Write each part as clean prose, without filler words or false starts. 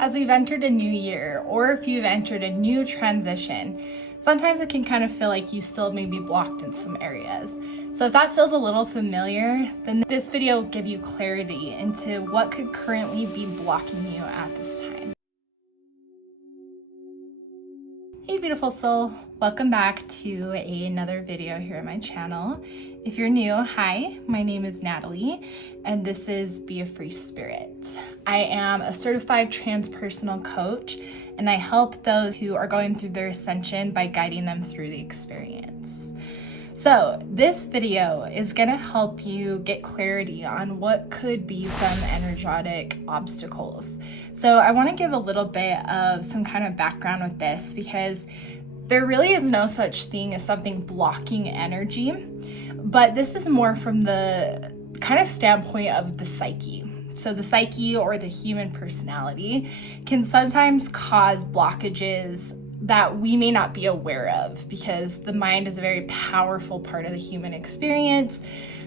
As we've entered a new year, or if you've entered a new transition, sometimes it can kind of feel like you still may be blocked in some areas. So if that feels a little familiar, then this video will give you clarity into what could currently be blocking you at this time. Hey beautiful soul, welcome back to another video here on my channel. If you're new, hi, my name is Natalie, and this is Be a Free Spirit. I am a certified transpersonal coach, and I help those who are going through their ascension by guiding them through the experience. So this video is gonna help you get clarity on what could be some energetic obstacles. So I wanna give a little bit of some kind of background with this because there really is no such thing as something blocking energy, but this is more from the kind of standpoint of the psyche. So the psyche or the human personality can sometimes cause blockages that we may not be aware of because the mind is a very powerful part of the human experience.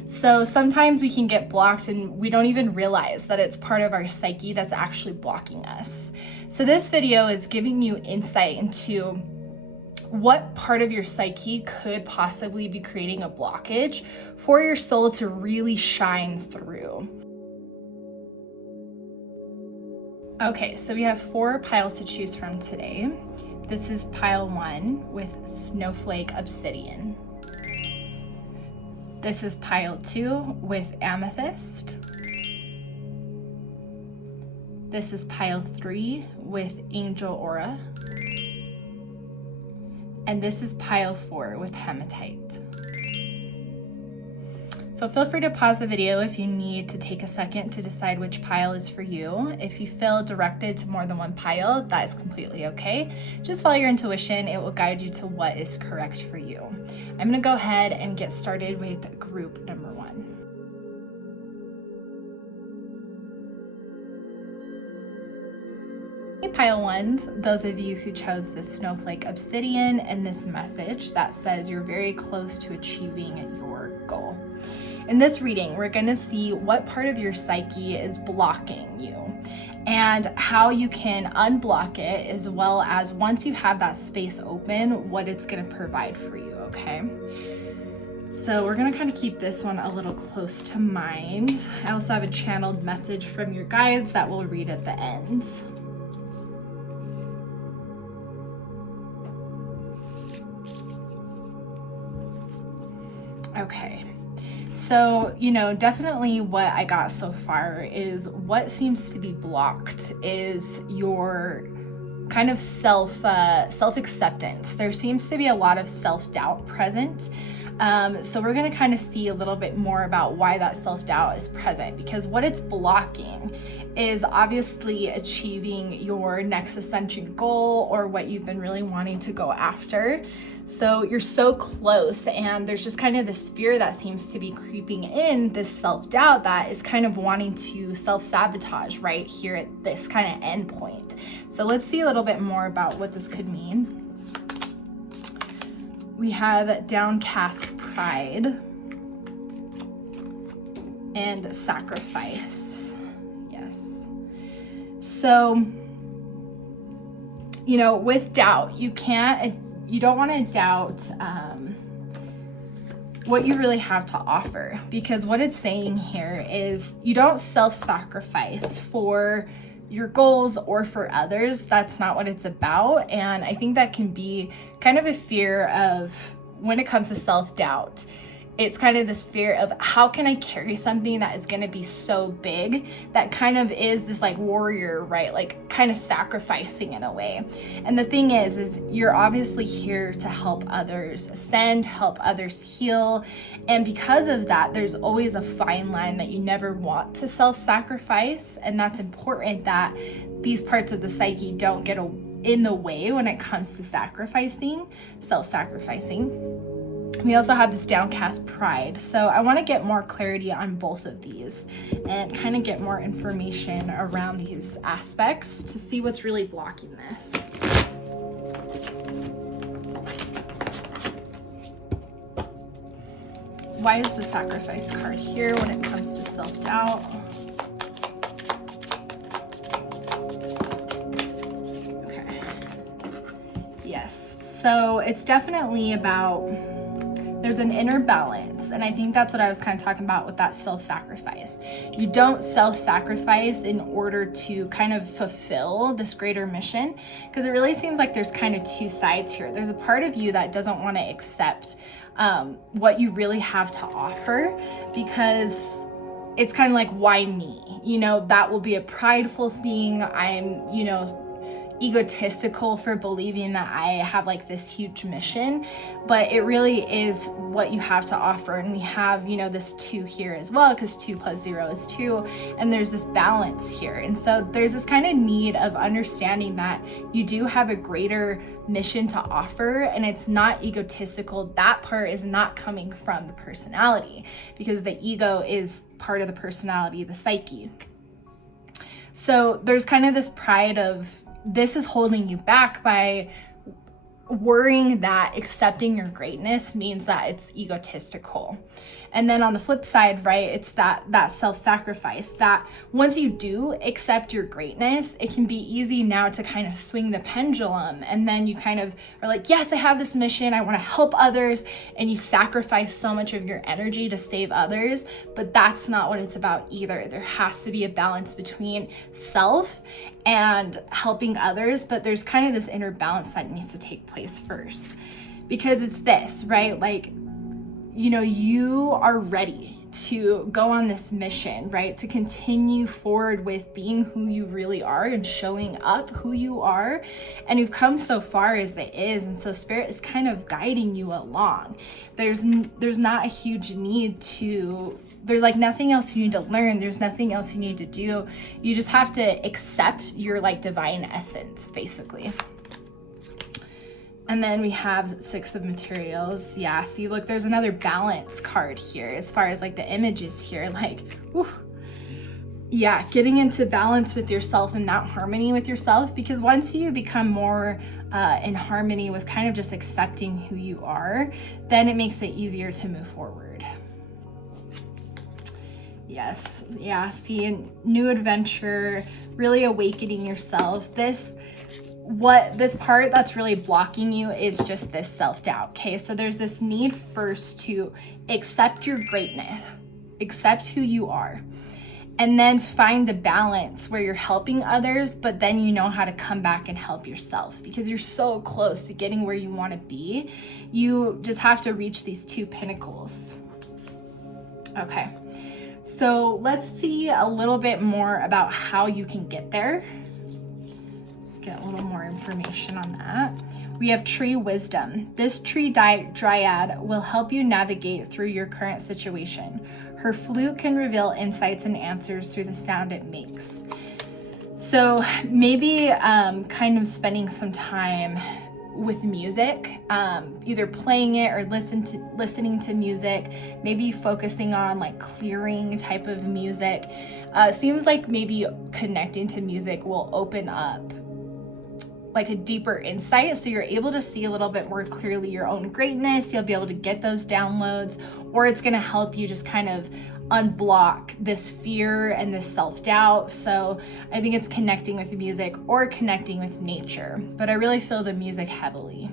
So sometimes we can get blocked and we don't even realize that it's part of our psyche that's actually blocking us. So this video is giving you insight into what part of your psyche could possibly be creating a blockage for your soul to really shine through. Okay, so we have 4 piles to choose from today. This is pile 1 with Snowflake Obsidian. This is pile 2 with Amethyst. This is pile 3 with Angel Aura. And this is pile 4 with Hematite. So feel free to pause the video if you need to take a second to decide which pile is for you. If you feel directed to more than one pile, that is completely okay. Just follow your intuition, it will guide you to what is correct for you. I'm gonna go ahead and get started with group number 1. Pile 1s, those of you who chose the Snowflake Obsidian and this message that says you're very close to achieving your goal. In this reading, we're going to see what part of your psyche is blocking you and how you can unblock it, as well as once you have that space open, what it's going to provide for you, okay? So we're going to kind of keep this one a little close to mind. I also have a channeled message from your guides that we'll read at the end. Okay, so, definitely what I got so far is what seems to be blocked is your kind of self-acceptance. There seems to be a lot of self-doubt present. So we're going to kind of see a little bit more about why that self-doubt is present, because what it's blocking is obviously achieving your next ascension goal or what you've been really wanting to go after. So you're so close, and there's just kind of this fear that seems to be creeping in, this self-doubt that is kind of wanting to self-sabotage right here at this kind of end point. So let's see a little bit more about what this could mean. We have downcast pride and sacrifice. Yes. So, with doubt, you don't want to doubt what you really have to offer, because what it's saying here is you don't self-sacrifice for your goals or for others. That's not what it's about. And I think that can be kind of a fear of, when it comes to self-doubt, it's kind of this fear of how can I carry something that is going to be so big that kind of is this like warrior, right? Like kind of sacrificing in a way. And the thing is you're obviously here to help others ascend, help others heal. And because of that, there's always a fine line that you never want to self-sacrifice. And that's important that these parts of the psyche don't get in the way when it comes to self-sacrificing. We also have this downcast pride. So I want to get more clarity on both of these and kind of get more information around these aspects to see what's really blocking this. Why is the sacrifice card here when it comes to self-doubt? so it's definitely about, there's an inner balance. And I think that's what I was kind of talking about with that self-sacrifice. You don't self-sacrifice in order to kind of fulfill this greater mission, because it really seems like there's kind of two sides here. There's a part of you that doesn't want to accept what you really have to offer, because it's kind of like, why me? You know, that will be a prideful thing. I'm, you know, egotistical for believing that I have like this huge mission, but it really is what you have to offer. And we have, you know, this 2 here as well, because 2 + 0 is 2, and there's this balance here. And so there's this kind of need of understanding that you do have a greater mission to offer, and it's not egotistical. That part is not coming from the personality, because the ego is part of the personality, the psyche. So there's kind of this pride of, this is holding you back by worrying that accepting your greatness means that it's egotistical. And then on the flip side, right, it's that self-sacrifice, that once you do accept your greatness, it can be easy now to kind of swing the pendulum. And then you kind of are like, yes, I have this mission, I want to help others. And you sacrifice so much of your energy to save others. But that's not what it's about either. There has to be a balance between self and helping others. But there's kind of this inner balance that needs to take place first. Because it's this, right? Like, you know, you are ready to go on this mission, right? To continue forward with being who you really are and showing up who you are. And you've come so far as it is. And so Spirit is kind of guiding you along. There's not a huge need to, there's like nothing else you need to learn. There's nothing else you need to do. You just have to accept your like divine essence, basically. And then we have 6 of materials. Yeah, see, look, there's another balance card here as far as like the images here. Like, whew. Yeah, getting into balance with yourself and that harmony with yourself. Because once you become more in harmony with kind of just accepting who you are, then it makes it easier to move forward. Yes, yeah, see, a new adventure, really awakening yourself. This part that's really blocking you is just this self-doubt. Okay, so there's this need first to accept your greatness, accept who you are, and then find the balance where you're helping others, but then you know how to come back and help yourself, because you're so close to getting where you want to be. You just have to reach these 2 pinnacles. Okay, so let's see a little bit more about how you can get there. Get a little more information on that. We have tree wisdom. This tree dryad will help you navigate through your current situation. Her flute can reveal insights and answers through the sound it makes. So maybe kind of spending some time with music, either playing it or listening to music, maybe focusing on like clearing type of music. Seems like maybe connecting to music will open up like a deeper insight, so you're able to see a little bit more clearly your own greatness. You'll be able to get those downloads, or it's going to help you just kind of unblock this fear and this self-doubt. So I think it's connecting with the music or connecting with nature, but I really feel the music heavily.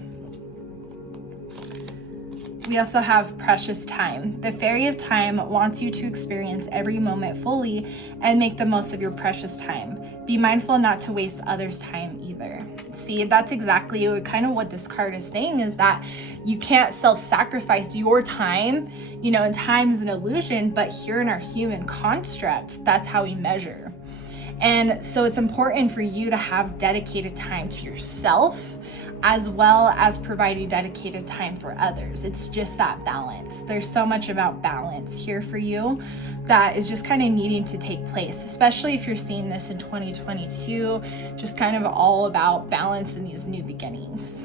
We also have precious time. The fairy of time wants you to experience every moment fully and make the most of your precious time. Be mindful not to waste others' time either. See, that's exactly kind of what this card is saying, is that you can't self-sacrifice your time. You know, and time is an illusion, but here in our human construct, that's how we measure. And so it's important for you to have dedicated time to yourself, as well as providing dedicated time for others. It's just that balance. There's so much about balance here for you that is just kind of needing to take place, especially if you're seeing this in 2022, just kind of all about balance in these new beginnings.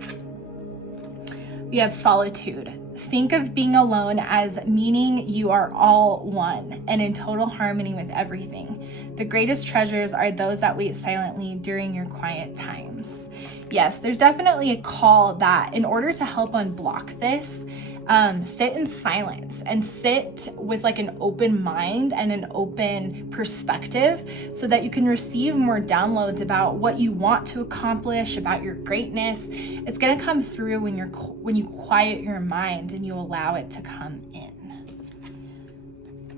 We have solitude. Think of being alone as meaning you are all one and in total harmony with everything. The greatest treasures are those that wait silently during your quiet times. Yes, there's definitely a call that in order to help unblock this, sit in silence and sit with like an open mind and an open perspective so that you can receive more downloads about what you want to accomplish, about your greatness. It's going to come through when you quiet your mind and you allow it to come in.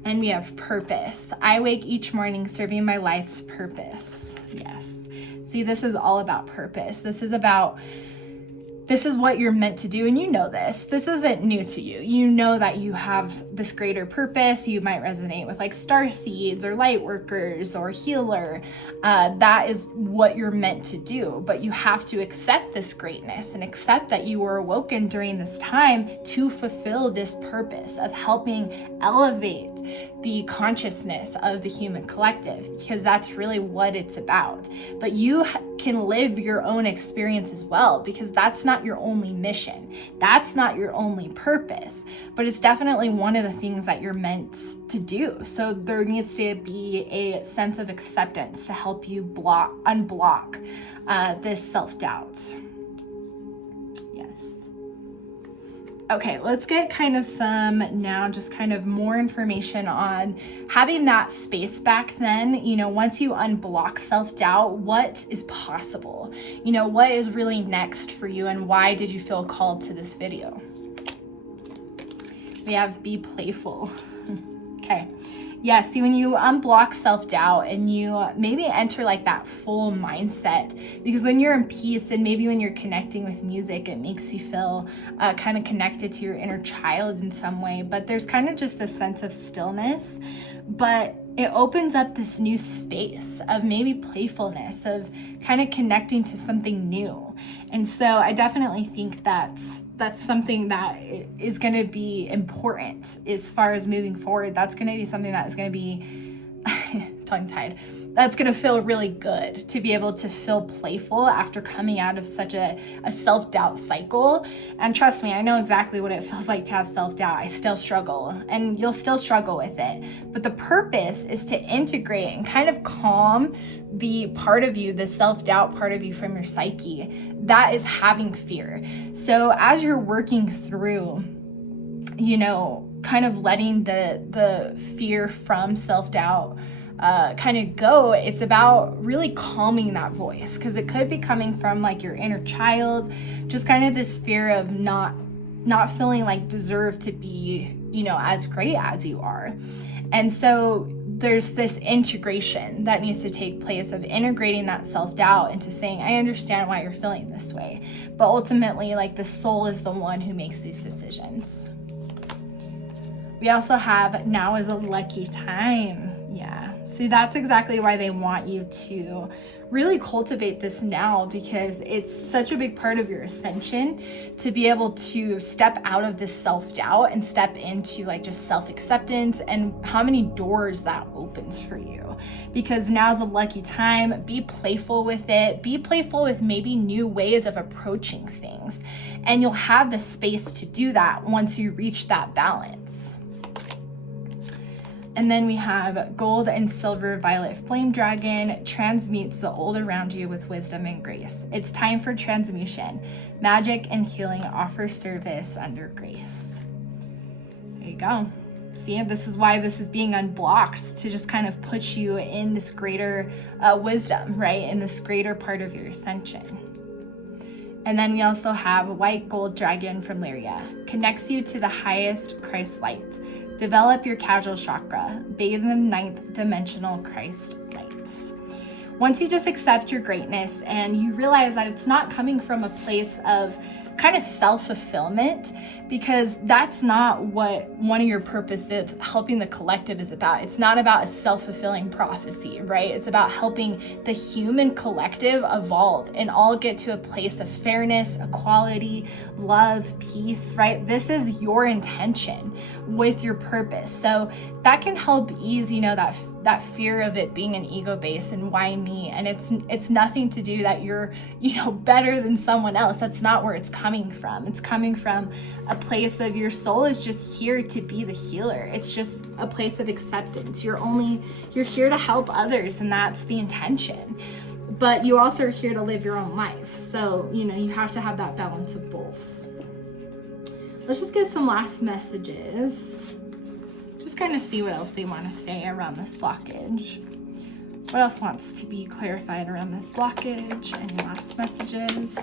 And we have purpose. I wake each morning serving my life's purpose. Yes. See, this is all about purpose. This is what you're meant to do. And you know this. This isn't new to you. You know that you have this greater purpose. You might resonate with like star seeds or light workers or healer. That is what you're meant to do. But you have to accept this greatness and accept that you were awoken during this time to fulfill this purpose of helping elevate the consciousness of the human collective, because that's really what it's about. But you can live your own experience as well, because that's not your only mission. That's not your only purpose, but it's definitely one of the things that you're meant to do. So there needs to be a sense of acceptance to help you unblock this self-doubt. Okay, let's get kind of just kind of more information on having that space back then. Once you unblock self-doubt, what is possible? What is really next for you, and why did you feel called to this video? We have be playful. Okay. Yeah, see, when you unblock self-doubt and you maybe enter like that full mindset, because when you're in peace and maybe when you're connecting with music, it makes you feel kind of connected to your inner child in some way, but there's kind of just this sense of stillness, but it opens up this new space of maybe playfulness, of kind of connecting to something new. And so I definitely think that's something that is going to be important as far as moving forward. That's going to be something that is going to be tongue-tied. That's going to feel really good to be able to feel playful after coming out of such a self-doubt cycle. And trust me, I know exactly what it feels like to have self-doubt. I still struggle, and you'll still struggle with it. But the purpose is to integrate and kind of calm the part of you, the self-doubt part of you from your psyche that is having fear. So as you're working through, kind of letting the fear from self-doubt kind of go, it's about really calming that voice, because it could be coming from like your inner child, just kind of this fear of not feeling like deserve to be, as great as you are. And so there's this integration that needs to take place of integrating that self-doubt into saying, I understand why you're feeling this way, but ultimately, like, the soul is the one who makes these decisions. We also have now is a lucky time. Yeah. See, that's exactly why they want you to really cultivate this now, because it's such a big part of your ascension to be able to step out of this self-doubt and step into like just self-acceptance, and how many doors that opens for you. Because now's a lucky time. Be playful with it. Be playful with maybe new ways of approaching things. And you'll have the space to do that once you reach that balance. And then we have gold and silver violet flame dragon transmutes the old around you with wisdom and grace. It's time for transmutation. Magic and healing offer service under grace. There you go. See, this is why this is being unblocked, to just kind of put you in this greater wisdom, right? In this greater part of your ascension. And then we also have white gold dragon from Lyria. Connects you to the highest Christ light. Develop your casual chakra. Bathe in the ninth dimensional Christ lights. Once you just accept your greatness and you realize that it's not coming from a place of kind of self-fulfillment, because that's not what one of your purposes of helping the collective is about. It's not about a self-fulfilling prophecy, right? It's about helping the human collective evolve and all get to a place of fairness, equality, love, peace, right? This is your intention with your purpose. So that can help ease, that fear of it being an ego base and why me. And it's nothing to do that you're, better than someone else. That's not where it's coming from. It's coming from a place of your soul is just here to be the healer. It's just a place of acceptance. You're here to help others, and that's the intention. But you also are here to live your own life. So, you have to have that balance of both. let's just get some last messages. Just kind of see what else they want to say around this blockage. What else wants to be clarified around this blockage? Any last messages?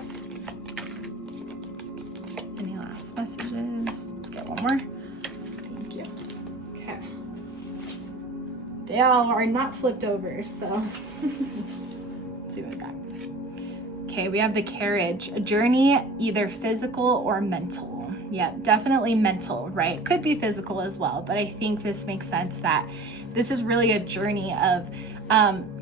Any last messages? Let's get one more. Thank you. Okay. They all are not flipped over, so let's see what we got. Okay, we have the Carriage, a journey either physical or mental. Yeah, definitely mental, right? Could be physical as well, but I think this makes sense that this is really a journey of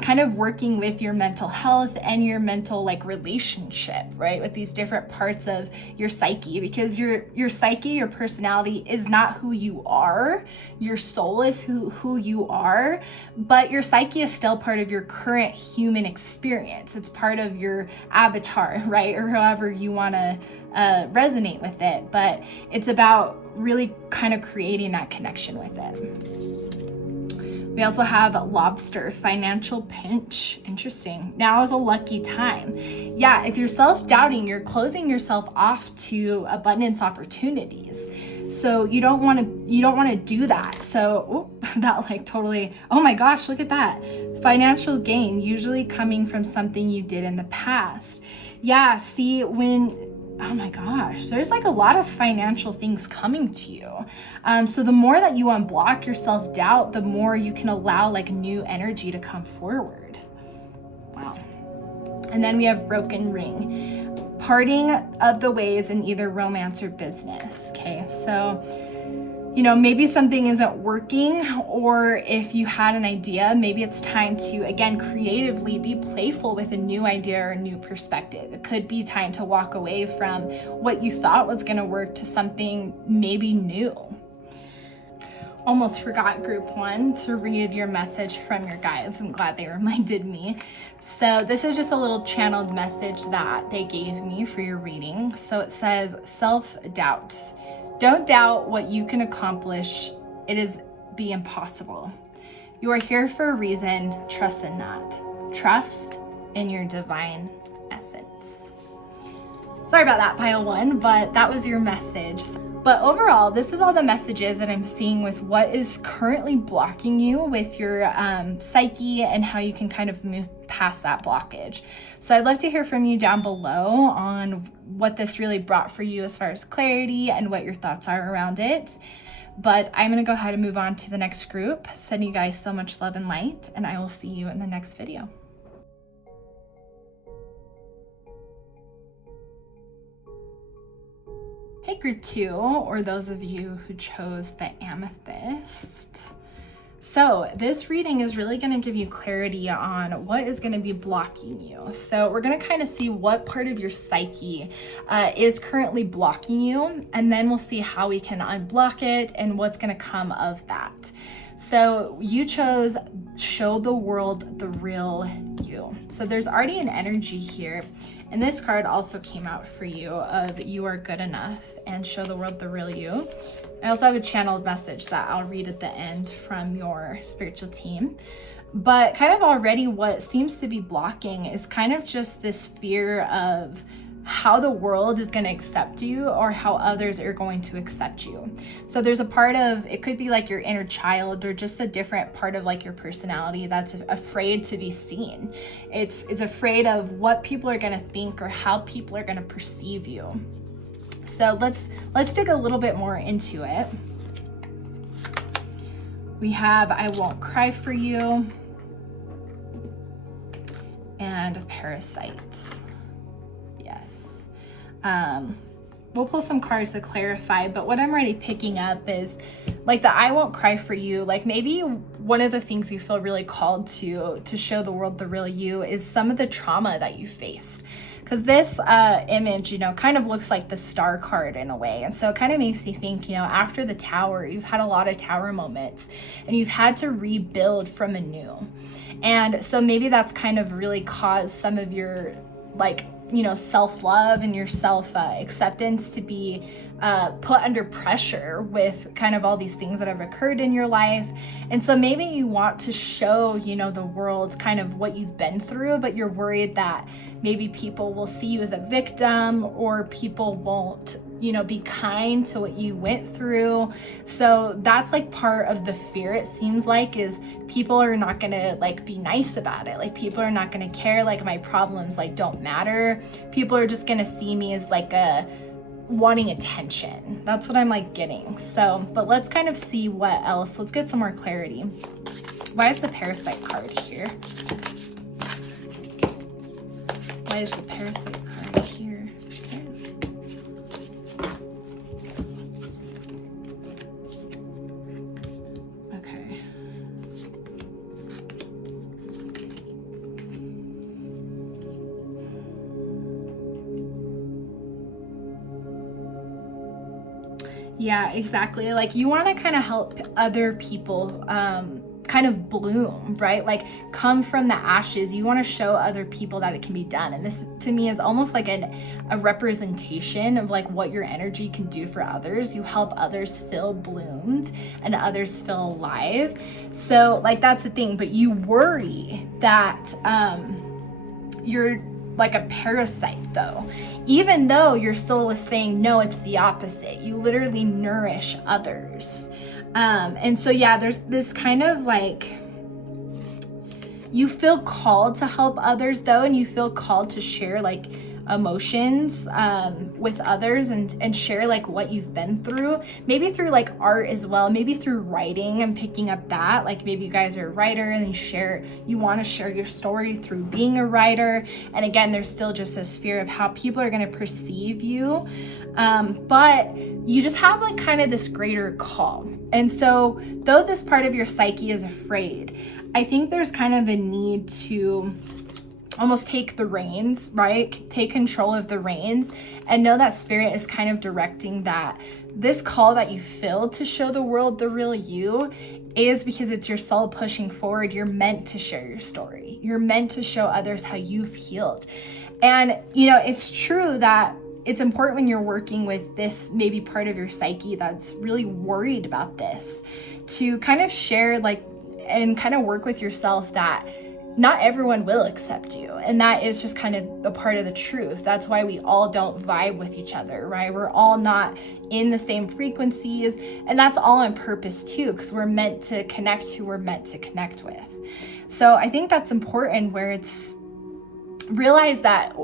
kind of working with your mental health and your mental like relationship, right? With these different parts of your psyche, because your psyche, your personality is not who you are. Your soul is who you are, but your psyche is still part of your current human experience. It's part of your avatar, right? Or however you want to resonate with it, but it's about really kind of creating that connection with it. We also have Lobster, financial pinch. Interesting. Now is a lucky time. Yeah, if you're self-doubting, you're closing yourself off to abundance opportunities. So you don't want to do that. So that like totally, oh my gosh, look at that. Financial gain, usually coming from something you did in the past. Yeah, see, oh my gosh, there's like a lot of financial things coming to you. So the more that you unblock your self-doubt, the more you can allow like new energy to come forward. Wow. And then we have Broken Ring, parting of the ways in either romance or business. Okay, so maybe something isn't working, or if you had an idea, maybe it's time to, again, creatively be playful with a new idea or a new perspective. It could be time to walk away from what you thought was going to work to something maybe new. Almost forgot group 1 to read your message from your guides. I'm glad they reminded me. So this is just a little channeled message that they gave me for your reading. So it says, self-doubt. Don't doubt what you can accomplish. It is the impossible. You are here for a reason. Trust in that. Trust in your divine essence. Sorry about that, pile 1, but that was your message. But overall, this is all the messages that I'm seeing with what is currently blocking you with your psyche and how you can kind of move past that blockage. So I'd love to hear from you down below on what this really brought for you as far as clarity and what your thoughts are around it. But I'm going to go ahead and move on to the next group. Send you guys so much love and light, and I will see you in the next video. Hey, group 2, or those of you who chose the Amethyst. So this reading is really going to give you clarity on what is going to be blocking you. So we're going to kind of see what part of your psyche is currently blocking you, and then we'll see how we can unblock it and what's going to come of that. So you chose show the world the real you. So there's already an energy here. And this card also came out for you of you are good enough and show the world the real you. I also have a channeled message that I'll read at the end from your spiritual team. But kind of already what seems to be blocking is kind of just this fear of how the world is going to accept you or how others are going to accept you. So there's a part of, it could be like your inner child or just a different part of like your personality that's afraid to be seen. It's afraid of what people are going to think or how people are going to perceive you. So let's dig a little bit more into it. We have I Won't Cry for You and Parasites. Yes. We'll pull some cards to clarify, but what I'm already picking up is like the I Won't Cry for You. Like maybe one of the things you feel really called to show the world the real you is some of the trauma that you faced. Because this image, kind of looks like the Star card in a way. And so it kind of makes me think, after the Tower, you've had a lot of Tower moments and you've had to rebuild from anew. And so maybe that's kind of really caused some of your self-love and your self-acceptance to be put under pressure with kind of all these things that have occurred in your life. And so maybe you want to show, the world kind of what you've been through, but you're worried that maybe people will see you as a victim or people won't be kind to what you went through. So that's like part of the fear, it seems like, is people are not gonna like be nice about it. Like people are not gonna care, like my problems like don't matter. People are just gonna see me as like a wanting attention. That's what I'm like getting. So, but let's kind of see what else. Let's get some more clarity. Why is the parasite card here? Why is the parasite card here? Okay. Yeah, exactly. Like you want to kind of help other people kind of bloom, right? Like come from the ashes. You want to show other people that it can be done. And this to me is almost like a representation of like what your energy can do for others. You help others feel bloomed and others feel alive. So like that's the thing, but you worry that you're like a parasite though, even though your soul is saying no, it's the opposite. You literally nourish others. And so yeah, there's this kind of like, you feel called to help others though, and you feel called to share like emotions with others and share like what you've been through, maybe through like art as well, maybe through writing and picking up that, like maybe you guys are a writer and you want to share your story through being a writer. And again, there's still just this fear of how people are going to perceive you, but you just have like kind of this greater call. And so though this part of your psyche is afraid, I think there's kind of a need to almost take the reins, right? Take control of the reins and know that spirit is kind of directing that this call that you feel to show the world the real you is because it's your soul pushing forward. You're meant to share your story. You're meant to show others how you've healed. And, it's true that it's important when you're working with this maybe part of your psyche that's really worried about this, to kind of share like and kind of work with yourself that not everyone will accept you. And that is just kind of the part of the truth. That's why we all don't vibe with each other, right? We're all not in the same frequencies. And that's all on purpose too, because we're meant to connect who we're meant to connect with. So I think that's important, where it's realize that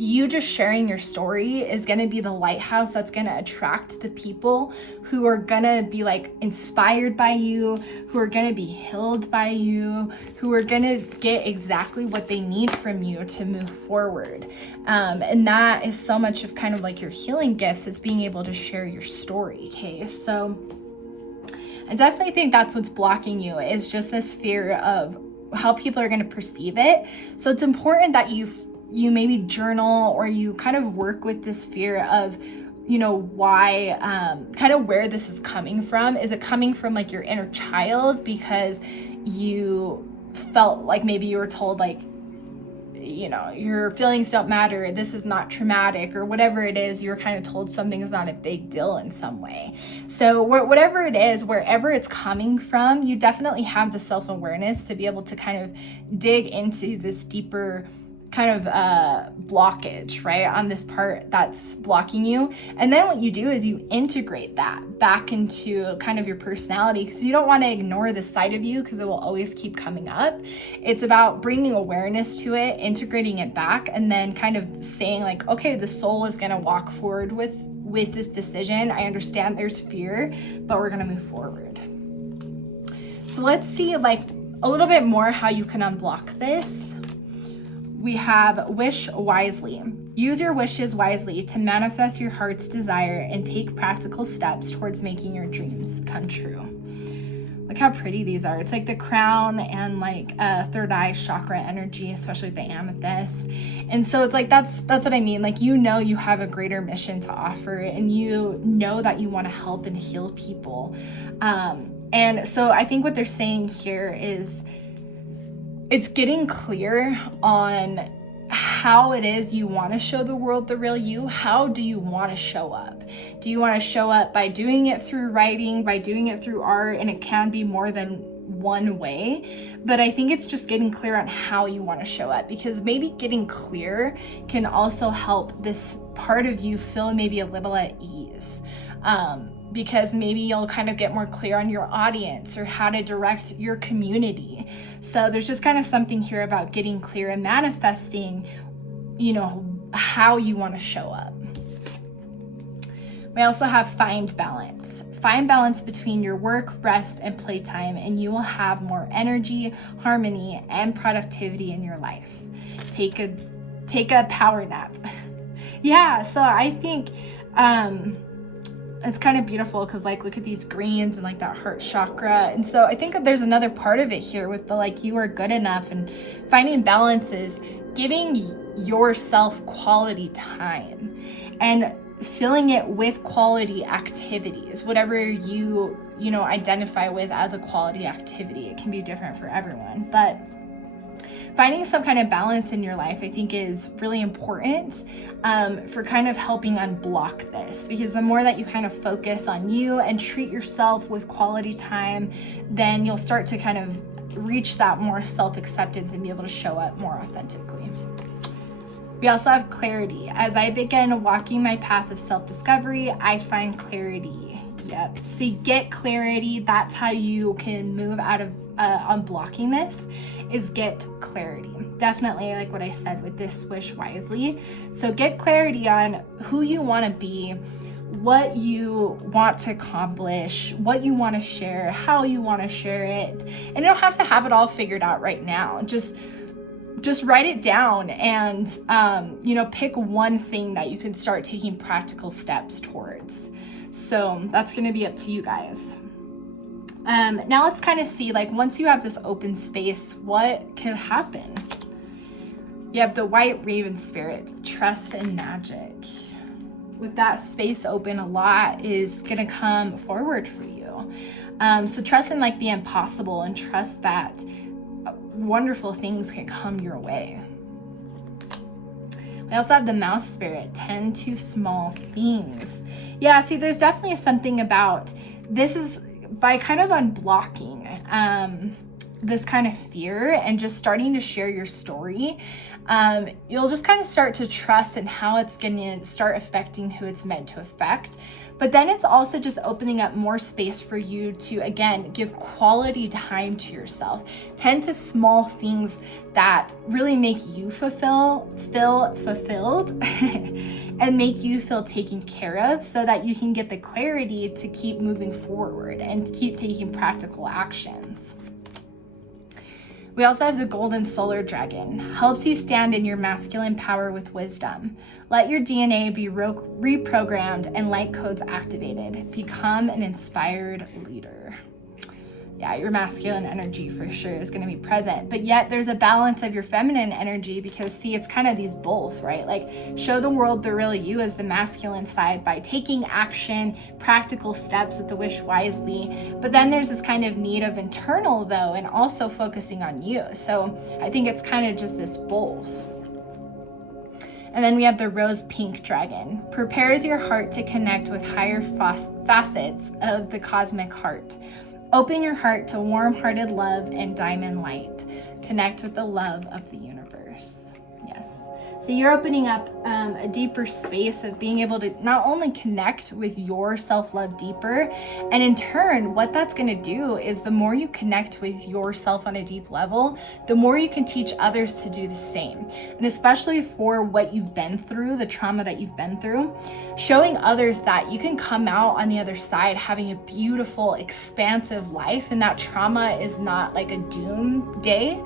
you just sharing your story is going to be the lighthouse that's going to attract the people who are going to be like inspired by you, who are going to be healed by you, who are going to get exactly what they need from you to move forward. And that is so much of kind of like your healing gifts, is being able to share your story. Okay. So I definitely think that's what's blocking you, is just this fear of how people are going to perceive it. So it's important that you maybe journal, or you kind of work with this fear of, why, kind of where this is coming from. Is it coming from like your inner child because you felt like maybe you were told like, your feelings don't matter, this is not traumatic, or whatever it is, you were kind of told something is not a big deal in some way. So whatever it is, wherever it's coming from, you definitely have the self-awareness to be able to kind of dig into this deeper kind of blockage, right, on this part that's blocking you. And then what you do is you integrate that back into kind of your personality, because you don't want to ignore this side of you, because it will always keep coming up. It's about bringing awareness to it, integrating it back, and then kind of saying like, okay, the soul is going to walk forward with this decision. I understand there's fear, but we're going to move forward. So let's see like a little bit more how you can unblock this. We have wish wisely. Use your wishes wisely to manifest your heart's desire and take practical steps towards making your dreams come true. Look how pretty these are. It's like the crown and like third eye chakra energy, especially with the amethyst. And so it's like, that's what I mean. Like, you have a greater mission to offer, and you know that you want to help and heal people. And so I think what they're saying here is, it's getting clear on how it is you want to show the world the real you. How do you want to show up? Do you want to show up by doing it through writing, by doing it through art? And it can be more than one way, but I think it's just getting clear on how you want to show up, because maybe getting clear can also help this part of you feel maybe a little at ease. Because maybe you'll kind of get more clear on your audience or how to direct your community. So there's just kind of something here about getting clear and manifesting, you know, how you want to show up. We also have find balance. Find balance between your work, rest, and playtime, and you will have more energy, harmony, and productivity in your life. Take a power nap. Yeah, so I think it's kind of beautiful because, like, look at these greens and like that heart chakra. And so I think there's another part of it here with the, like, you are good enough, and finding balance is giving yourself quality time and filling it with quality activities, whatever you know, identify with as a quality activity. It can be different for everyone, but finding some kind of balance in your life, I think, is really important for kind of helping unblock this, because the more that you kind of focus on you and treat yourself with quality time, then you'll start to kind of reach that more self-acceptance and be able to show up more authentically. We also have clarity. As I begin walking my path of self-discovery, I find clarity. Yep. So you get clarity. That's how you can move out of unblocking this, is get clarity. Definitely, like what I said with this wish wisely. So get clarity on who you want to be, what you want to accomplish, what you want to share, how you want to share it. And you don't have to have it all figured out right now. Just write it down and, you know, pick one thing that you can start taking practical steps towards. So that's going to be up to you guys. Now let's kind of see, like, once you have this open space, what can happen? You have the white raven spirit, trust and magic. With that space open, a lot is going to come forward for you. So trust in, like, the impossible, and trust that wonderful things can come your way. We also have the mouse spirit, tend to small things. Yeah, see, there's definitely something about this is by kind of unblocking this kind of fear and just starting to share your story. You'll just kind of start to trust in how it's going to start affecting who it's meant to affect. But then it's also just opening up more space for you to, again, give quality time to yourself. Tend to small things that really make you feel fulfilled and make you feel taken care of, so that you can get the clarity to keep moving forward and keep taking practical actions. We also have the golden solar dragon. Helps you stand in your masculine power with wisdom. Let your DNA be reprogrammed and light codes activated. Become an inspired leader. Yeah, your masculine energy for sure is going to be present, but yet there's a balance of your feminine energy, because see, it's kind of these both, right? Like, show the world the real you as the masculine side by taking action, practical steps with the wish wisely. But then there's this kind of need of internal though, and also focusing on you. So I think it's kind of just this both. And then we have the rose pink dragon. Prepares your heart to connect with higher facets of the cosmic heart. Open your heart to warm-hearted love and diamond light. Connect with the love of the universe. Yes. So you're opening up a deeper space of being able to not only connect with your self-love deeper, and in turn, what that's going to do is the more you connect with yourself on a deep level, the more you can teach others to do the same. And especially for what you've been through, the trauma that you've been through, showing others that you can come out on the other side having a beautiful, expansive life, and that trauma is not like a doom day.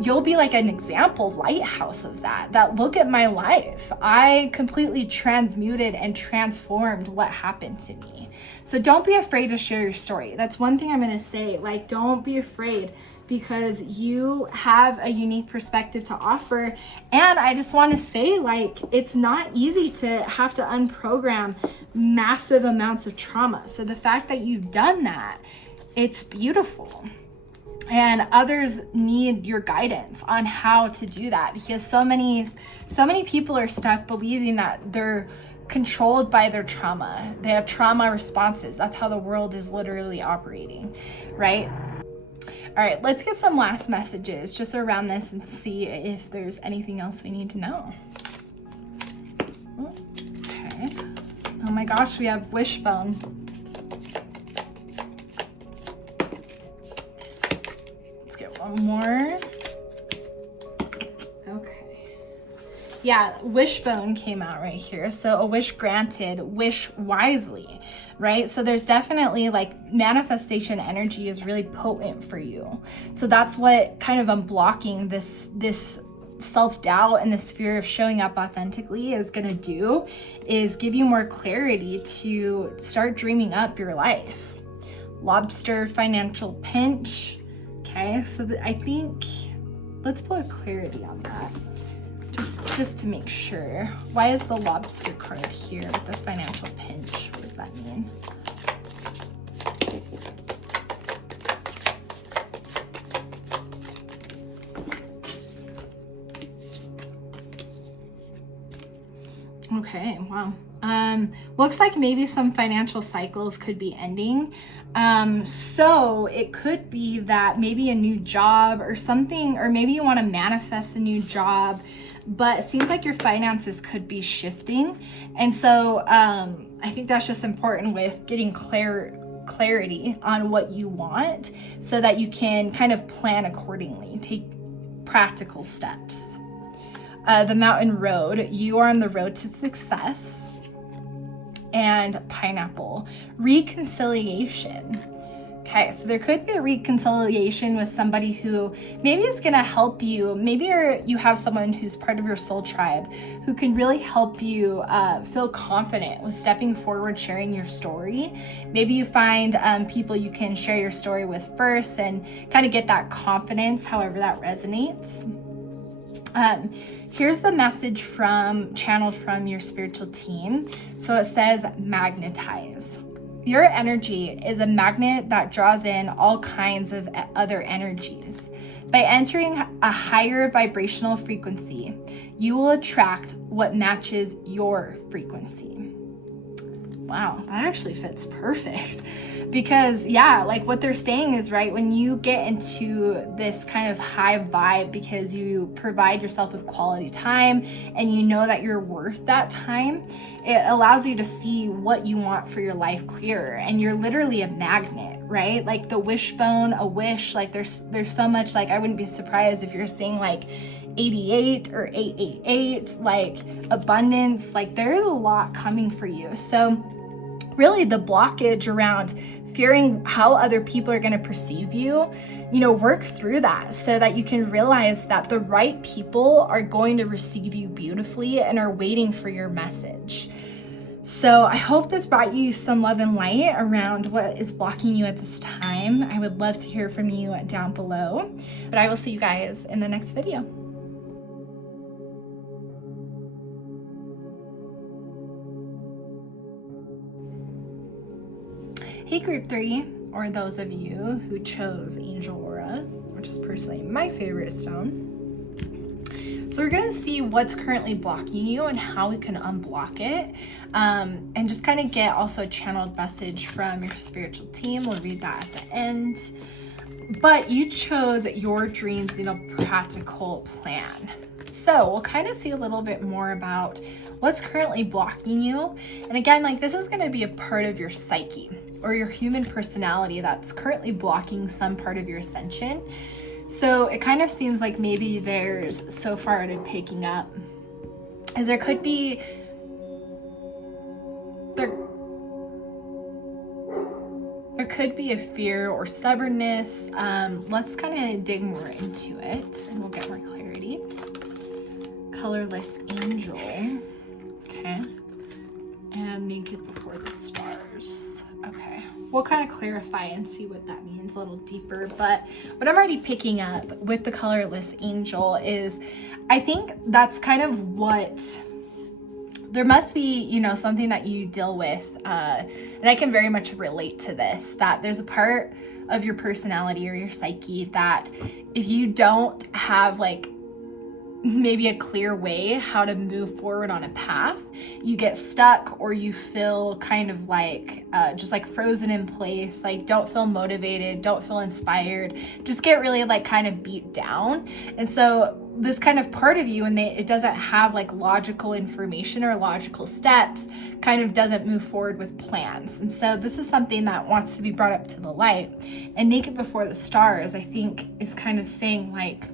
You'll be like an example lighthouse of that look at my life. I completely transmuted and transformed what happened to me. So don't be afraid to share your story. That's one thing I'm going to say. Like, don't be afraid, because you have a unique perspective to offer. And I just want to say, like, it's not easy to have to unprogram massive amounts of trauma. So the fact that you've done that, it's beautiful. And others need your guidance on how to do that, because so many people are stuck believing that they're controlled by their trauma. They have trauma responses. That's how the world is literally operating, right? All right, let's get some last messages just around this and see if there's anything else we need to know. Okay. Oh my gosh, we have wishbone. Let's get one more. Okay. Yeah, wishbone came out right here. So a wish granted, wish wisely, right? So there's definitely like manifestation energy is really potent for you. So that's what kind of unblocking this self-doubt and this fear of showing up authentically is going to do, is give you more clarity to start dreaming up your life. Lobster financial pinch. Okay, so I think let's put clarity on that. Just to make sure. Why is the lobster card here with the financial pinch? What does that mean? Okay, wow. Looks like maybe some financial cycles could be ending. So it could be that maybe a new job or something, or maybe you want to manifest a new job, but it seems like your finances could be shifting. And so I think that's just important with getting clarity on what you want so that you can kind of plan accordingly, take practical steps. The mountain road, you are on the road to success. And pineapple, reconciliation. Okay, so there could be a reconciliation with somebody who maybe is gonna help you. Maybe you have someone who's part of your soul tribe who can really help you feel confident with stepping forward, sharing your story. Maybe you find people you can share your story with first and kind of get that confidence, however that resonates. Here's the message channeled from your spiritual team. So it says magnetize. Your energy is a magnet that draws in all kinds of other energies. By entering a higher vibrational frequency, you will attract what matches your frequency. Wow, that actually fits perfect. Because yeah, like what they're saying is right, when you get into this kind of high vibe because you provide yourself with quality time and you know that you're worth that time, it allows you to see what you want for your life clearer. And you're literally a magnet, right? Like the wishbone, a wish, like there's so much, like I wouldn't be surprised if you're seeing like 88 or 888, like abundance, like there's a lot coming for you. So really the blockage around fearing how other people are going to perceive you, work through that so that you can realize that the right people are going to receive you beautifully and are waiting for your message. So I hope this brought you some love and light around what is blocking you at this time. I would love to hear from you down below, but I will see you guys in the next video. Hey group 3, or those of you who chose Angel Aura, which is personally my favorite stone. So we're gonna see what's currently blocking you and how we can unblock it, and just kind of get also a channeled message from your spiritual team. We'll read that at the end. But you chose your dreams in a practical plan. So we'll kind of see a little bit more about what's currently blocking you. And again, like this is gonna be a part of your psyche or your human personality that's currently blocking some part of your ascension. So it kind of seems like maybe there's, so far I've been picking up, is there could be, there could be a fear or stubbornness. Let's kind of dig more into it and we'll get more clarity. Colorless angel, okay, and naked before the stars. Okay, we'll kind of clarify and see what that means a little deeper. But what I'm already picking up with the colorless angel is, I think that's kind of what, there must be, something that you deal with, and I can very much relate to this, that there's a part of your personality or your psyche that if you don't have like maybe a clear way how to move forward on a path, you get stuck, or you feel kind of like just like frozen in place, like don't feel motivated, don't feel inspired, just get really like kind of beat down. And so this kind of part of you, and it doesn't have like logical information or logical steps, kind of doesn't move forward with plans. And so this is something that wants to be brought up to the light. And Naked Before the Stars, I think, is kind of saying like,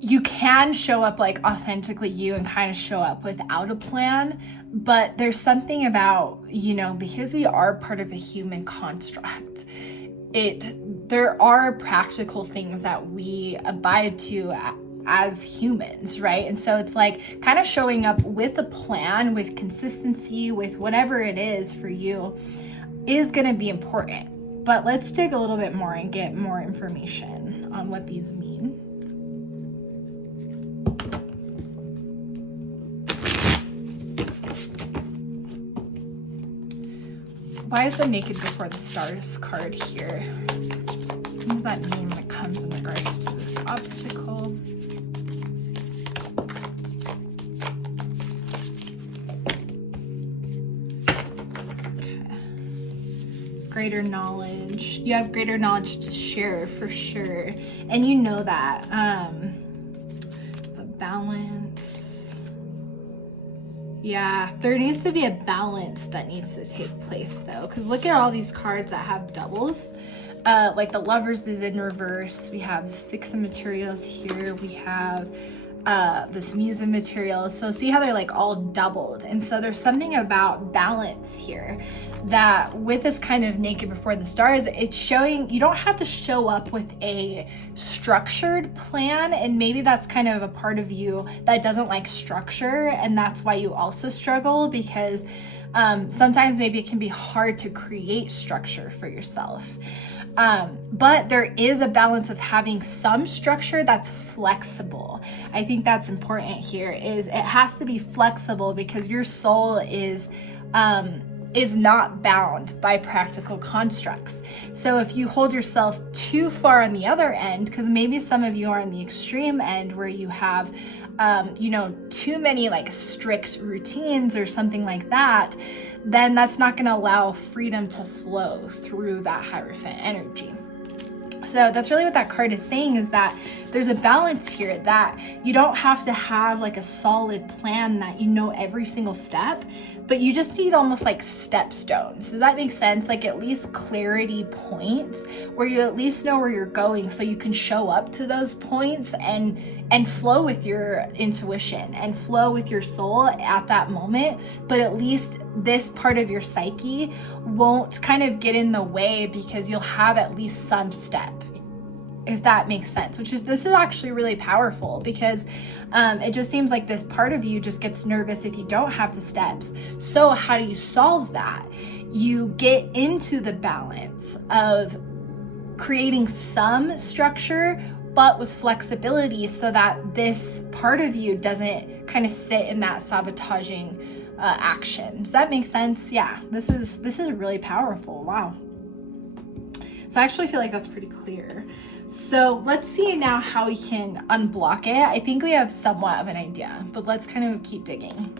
you can show up like authentically you and kind of show up without a plan, but there's something about, you know, because we are part of a human construct, there are practical things that we abide to as humans, right? And so it's like kind of showing up with a plan, with consistency, with whatever it is for you is going to be important. But let's dig a little bit more and get more information on what these mean. Why is the Naked Before the Stars card here? What does that mean when it comes in regards to this obstacle? Okay. Greater knowledge. You have greater knowledge to share for sure. And you know that. A balance. Yeah, there needs to be a balance that needs to take place though, because look at all these cards that have doubles. Like the Lovers is in reverse. We have the Six of Materials here. We have this Muse of Materials. So see how they're like all doubled. And so there's something about balance here that with this kind of Naked Before the Stars, it's showing you don't have to show up with a structured plan. And maybe that's kind of a part of you that doesn't like structure. And that's why you also struggle, because sometimes maybe it can be hard to create structure for yourself. But there is a balance of having some structure that's flexible. I think that's important here, is it has to be flexible because your soul is not bound by practical constructs. So if you hold yourself too far on the other end, because maybe some of you are on the extreme end where you have too many like strict routines or something like that, then that's not going to allow freedom to flow through that Hierophant energy. So that's really what that card is saying, is that there's a balance here, that you don't have to have like a solid plan that you know every single step, but you just need almost like stepstones. Does that make sense? Like at least clarity points where you at least know where you're going, so you can show up to those points and flow with your intuition and flow with your soul at that moment. But at least this part of your psyche won't kind of get in the way, because you'll have at least some step, if that makes sense. This is actually really powerful, because it just seems like this part of you just gets nervous if you don't have the steps. So how do you solve that? You get into the balance of creating some structure, but with flexibility, so that this part of you doesn't kind of sit in that sabotaging action. Does that make sense? Yeah, this is really powerful. Wow. So I actually feel like that's pretty clear. So let's see now how we can unblock it. I think we have somewhat of an idea, but let's kind of keep digging.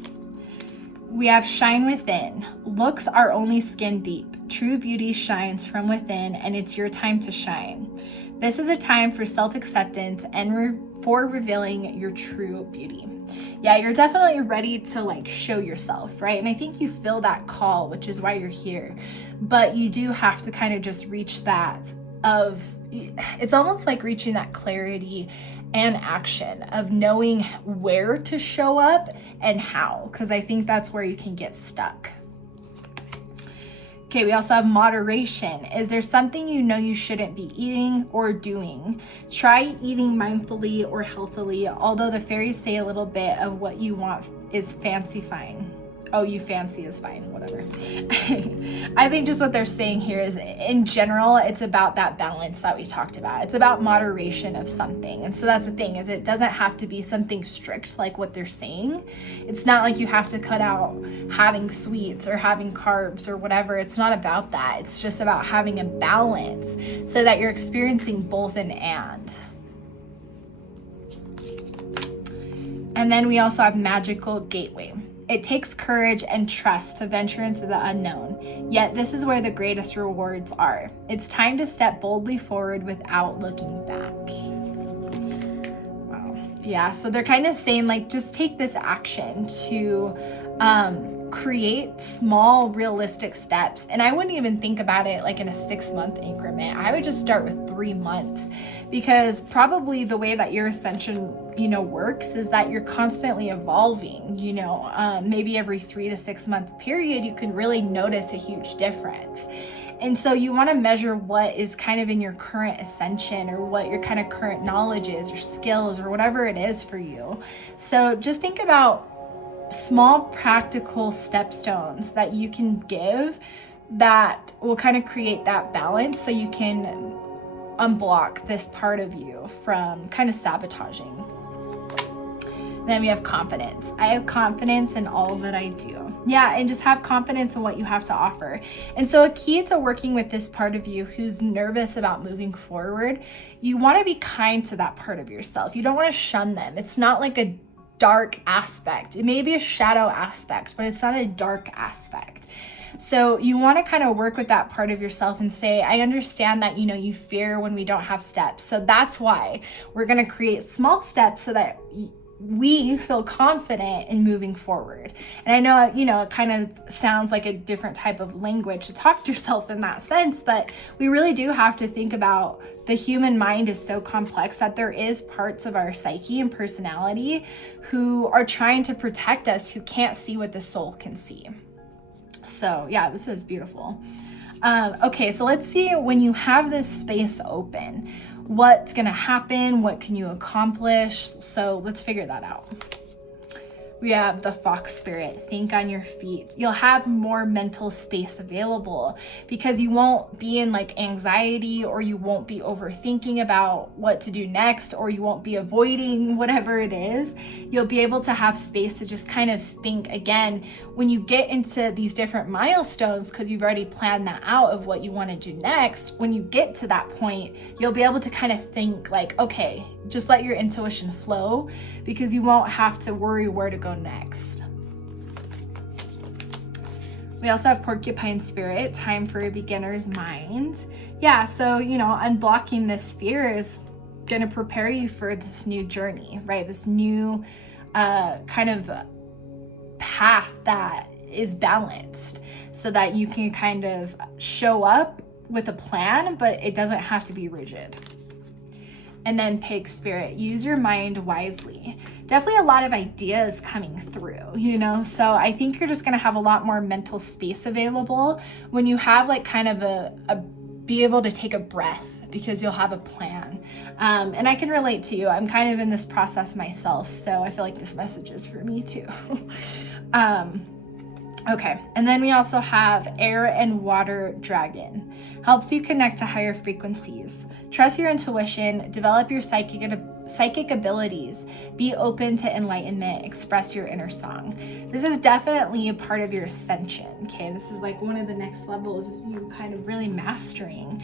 We have Shine Within. Looks are only skin deep. True beauty shines from within, and it's your time to shine. This is a time for self-acceptance and for revealing your true beauty. Yeah, you're definitely ready to like show yourself, right? And I think you feel that call, which is why you're here. But you do have to kind of just reach that it's almost like reaching that clarity and action of knowing where to show up and how, because I think that's where you can get stuck. Okay, we also have moderation. Is there something you know you shouldn't be eating or doing? Try eating mindfully or healthily, although the fairies say a little bit of what you want is fancy fine. Oh, you fancy is fine, whatever. I think just what they're saying here is, in general, it's about that balance that we talked about. It's about moderation of something. And so that's the thing, is it doesn't have to be something strict like what they're saying. It's not like you have to cut out having sweets or having carbs or whatever. It's not about that. It's just about having a balance so that you're experiencing both and. And then we also have magical gateway. It takes courage and trust to venture into the unknown, yet this is where the greatest rewards are. It's time to step boldly forward without looking back. Wow. Yeah, so they're kind of saying like, just take this action to create small realistic steps. And I wouldn't even think about it like in a 6-month increment. I would just start with 3 months, because probably the way that your ascension, works is that you're constantly evolving, maybe every 3 to 6 month period, you can really notice a huge difference. And so you want to measure what is kind of in your current ascension, or what your kind of current knowledge is, or skills, or whatever it is for you. So just think about small practical stepstones that you can give that will kind of create that balance, so you can unblock this part of you from kind of sabotaging. Then we have confidence. I have confidence in all that I do. Yeah, and just have confidence in what you have to offer. And so a key to working with this part of you who's nervous about moving forward, you want to be kind to that part of yourself. You don't want to shun them. It's not like a dark aspect. It may be a shadow aspect, but it's not a dark aspect. So you want to kind of work with that part of yourself and say, I understand that, you fear when we don't have steps. So that's why we're going to create small steps so that we feel confident in moving forward. And I know, it kind of sounds like a different type of language to talk to yourself in that sense, but we really do have to think about the human mind is so complex that there is parts of our psyche and personality who are trying to protect us, who can't see what the soul can see. So yeah, this is beautiful. Okay, so let's see, when you have this space open, what's gonna happen? What can you accomplish? So let's figure that out. We have the fox spirit. Think on your feet. You'll have more mental space available because you won't be in like anxiety, or you won't be overthinking about what to do next, or you won't be avoiding whatever it is. You'll be able to have space to just kind of think again when you get into these different milestones, because you've already planned that out of what you want to do next. When you get to that point, you'll be able to kind of think like, okay, just let your intuition flow, because you won't have to worry where to go next. We also have porcupine spirit, time for a beginner's mind. Yeah, so, unblocking this fear is going to prepare you for this new journey, right? This new kind of path that is balanced, so that you can kind of show up with a plan, but it doesn't have to be rigid. And then pig spirit, use your mind wisely. Definitely a lot of ideas coming through, so I think you're just going to have a lot more mental space available when you have like kind of be able to take a breath, because you'll have a plan. And I can relate to you. I'm kind of in this process myself, so I feel like this message is for me too. Okay, and then we also have air and water dragon. Helps you connect to higher frequencies. Trust your intuition, develop your psychic abilities, be open to enlightenment, express your inner song. This is definitely a part of your ascension, okay? This is like one of the next levels, is you kind of really mastering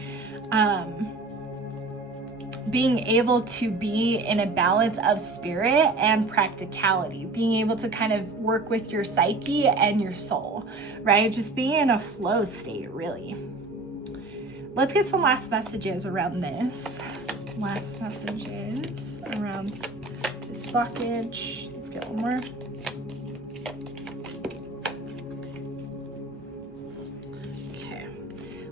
being able to be in a balance of spirit and practicality, being able to kind of work with your psyche and your soul, right? Just being in a flow state, really. Let's get some last messages around this. Last messages around this blockage. Let's get one more. Okay.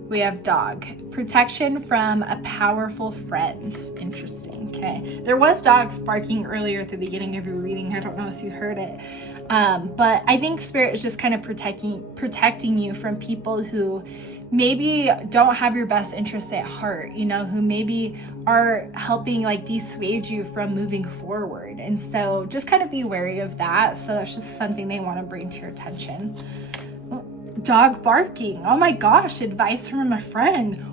We have dog. Protection from a powerful friend. Interesting. Okay. There was dogs barking earlier at the beginning of your reading. I don't know if you heard it. But I think spirit is just kind of protecting you from people who maybe don't have your best interests at heart, who maybe are helping like dissuade you from moving forward. And so just kind of be wary of that. So that's just something they want to bring to your attention. Dog barking. Oh my gosh, advice from a friend.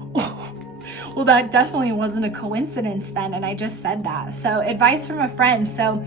Well, that definitely wasn't a coincidence then, and I just said that. So advice from a friend. So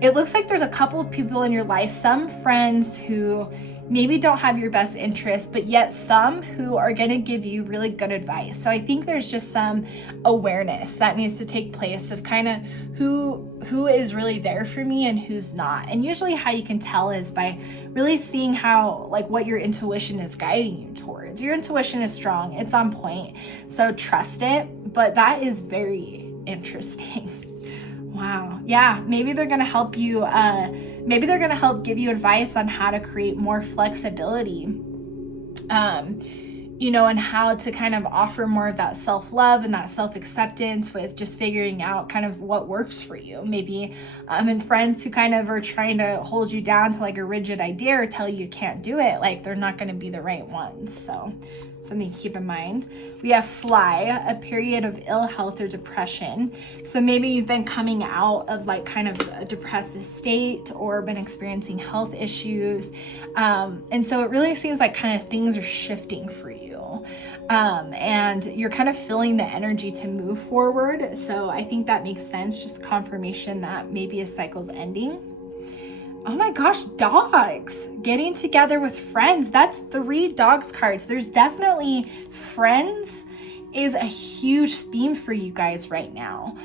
it looks like there's a couple of people in your life, some friends who maybe don't have your best interest, but yet some who are going to give you really good advice. So I think there's just some awareness that needs to take place of kind of who is really there for me and who's not. And usually how you can tell is by really seeing how, like, what your intuition is guiding you towards. Your intuition is strong, it's on point, so trust it. But that is very interesting. Wow. Yeah, maybe they're going to help you, maybe they're going to help give you advice on how to create more flexibility, you know, and how to kind of offer more of that self-love and that self-acceptance with just figuring out kind of what works for you. Maybe and friends who kind of are trying to hold you down to like a rigid idea or tell you can't do it, like they're not going to be the right ones. So something to keep in mind. We have fly, a period of ill health or depression. So maybe you've been coming out of like kind of a depressive state or been experiencing health issues. And so it really seems like kind of things are shifting for you. And you're kind of feeling the energy to move forward. So I think that makes sense. Just confirmation that maybe a cycle's ending. Oh my gosh, dogs, getting together with friends. That's 3 dogs cards. There's definitely friends is a huge theme for you guys right now,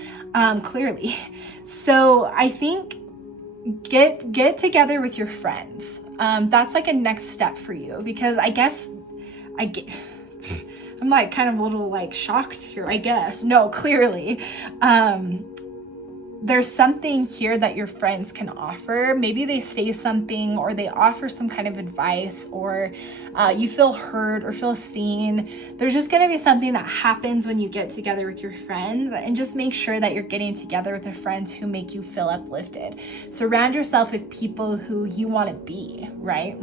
clearly. So I think get together with your friends. That's like a next step for you, because I guess I'm like kind of a little like shocked here, I guess. No, clearly. There's something here that your friends can offer. Maybe they say something or they offer some kind of advice, or you feel heard or feel seen. There's just going to be something that happens when you get together with your friends, and just make sure that you're getting together with the friends who make you feel uplifted. Surround yourself with people who you want to be, right?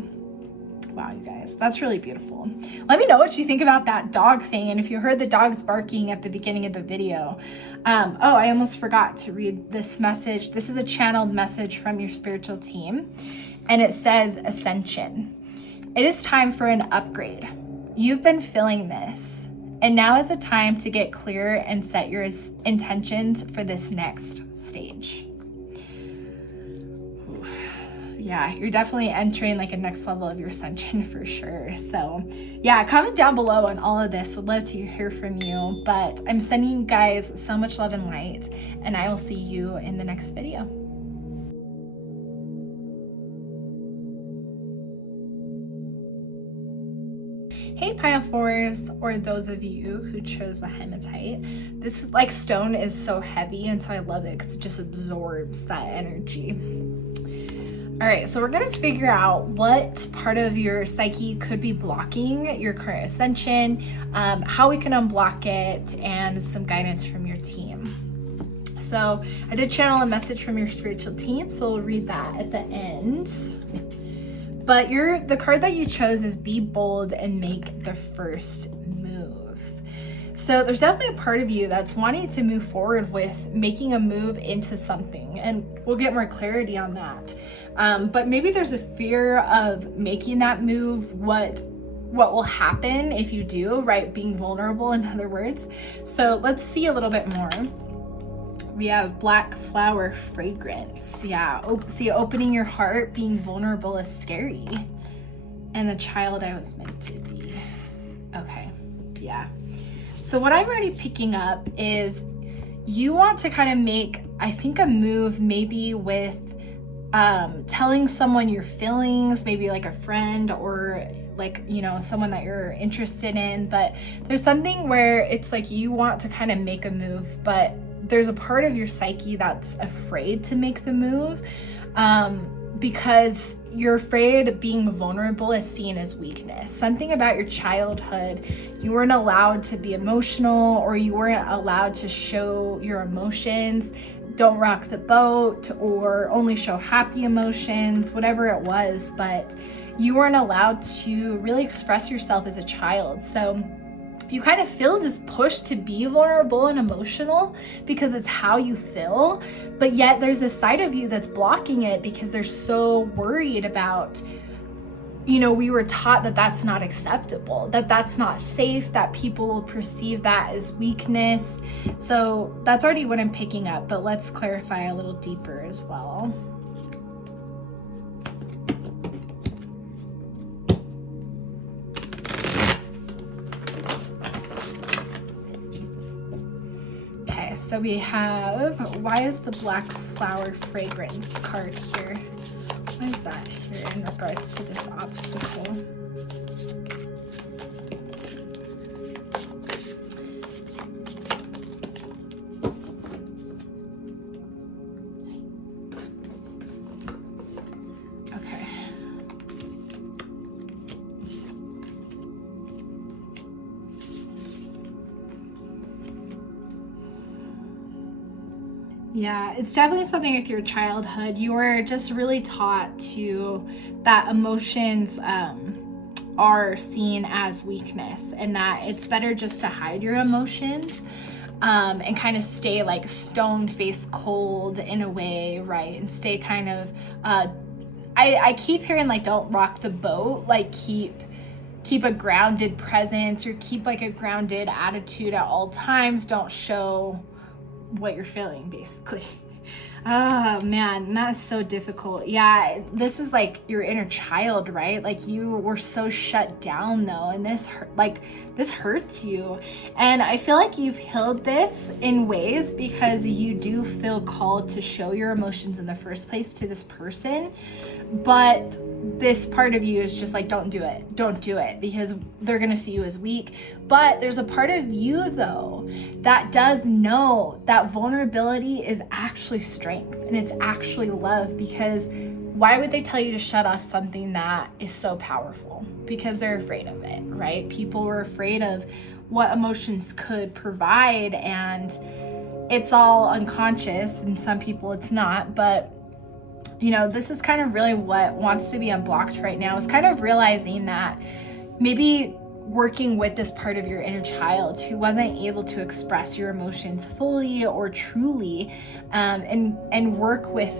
Wow, you guys, that's really beautiful. Let me know what you think about that dog thing, and if you heard the dogs barking at the beginning of the video. Oh, I almost forgot to read this message. This is a channeled message from your spiritual team, and it says, Ascension. It is time for an upgrade. You've been feeling this, and now is the time to get clear and set your intentions for this next stage. Yeah, you're definitely entering like a next level of your ascension for sure. So yeah, comment down below on all of this. Would love to hear from you, but I'm sending you guys so much love and light, and I will see you in the next video. Hey Pile 4s, or those of you who chose the Hematite. This like stone is so heavy, and so I love it because it just absorbs that energy. All right, so we're gonna figure out what part of your psyche could be blocking your current ascension, how we can unblock it, and some guidance from your team. So I did channel a message from your spiritual team, so we'll read that at the end. But the card that you chose is Be Bold and Make the First Move. So there's definitely a part of you that's wanting to move forward with making a move into something, and we'll get more clarity on that. But maybe there's a fear of making that move, what will happen if you do, right? Being vulnerable, in other words. So let's see a little bit more. We have Black Flower Fragrance. Yeah, see, opening your heart, being vulnerable is scary. And the child I was meant to be. Okay, yeah. So what I'm already picking up is you want to kind of make, I think, a move maybe with telling someone your feelings, maybe like a friend or like, you know, someone that you're interested in. But there's something where it's like you want to kind of make a move, but there's a part of your psyche that's afraid to make the move, because you're afraid being vulnerable is seen as weakness. Something about your childhood, you weren't allowed to be emotional, or you weren't allowed to show your emotions. Don't rock the boat, or only show happy emotions, whatever it was, but you weren't allowed to really express yourself as a child. So you kind of feel this push to be vulnerable and emotional because it's how you feel, but yet there's a side of you that's blocking it because they're so worried about, you know, we were taught that that's not acceptable, that that's not safe, that people will perceive that as weakness. So that's already what I'm picking up, but let's clarify a little deeper as well. so we have, why is the black flower fragrance card here? What is that here in regards to this obstacle? Yeah, it's definitely something with your childhood. You were just really taught that emotions are seen as weakness, and that it's better just to hide your emotions and kind of stay like stone face cold in a way, right? And stay kind of, I keep hearing like don't rock the boat, like keep a grounded presence or keep like a grounded attitude at all times. Don't show what you're feeling, basically. Oh man, that's so difficult. Yeah, this is like your inner child, right? Like you were so shut down though, and this hurts you. And I feel like you've healed this in ways because you do feel called to show your emotions in the first place to this person. But this part of you is just like, don't do it because they're gonna see you as weak. But there's a part of you though that does know that vulnerability is actually strength and it's actually love, because why would they tell you to shut off something that is so powerful? Because they're afraid of it, right? People were afraid of what emotions could provide, and it's all unconscious, and some people it's not. But you know, this is kind of really what wants to be unblocked right now, is kind of realizing that maybe working with this part of your inner child who wasn't able to express your emotions fully or truly, and work with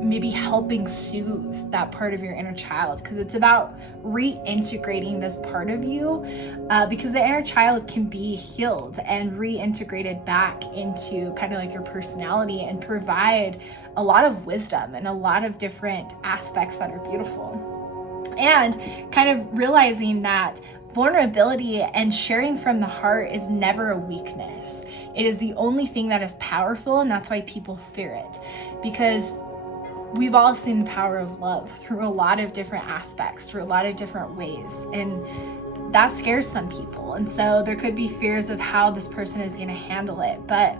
maybe helping soothe that part of your inner child, because it's about reintegrating this part of you, because the inner child can be healed and reintegrated back into kind of like your personality and provide a lot of wisdom and a lot of different aspects that are beautiful. And kind of realizing that vulnerability and sharing from the heart is never a weakness. It is the only thing that is powerful, and that's why people fear it, because we've all seen the power of love through a lot of different aspects, through a lot of different ways, and that scares some people. And so there could be fears of how this person is going to handle it. But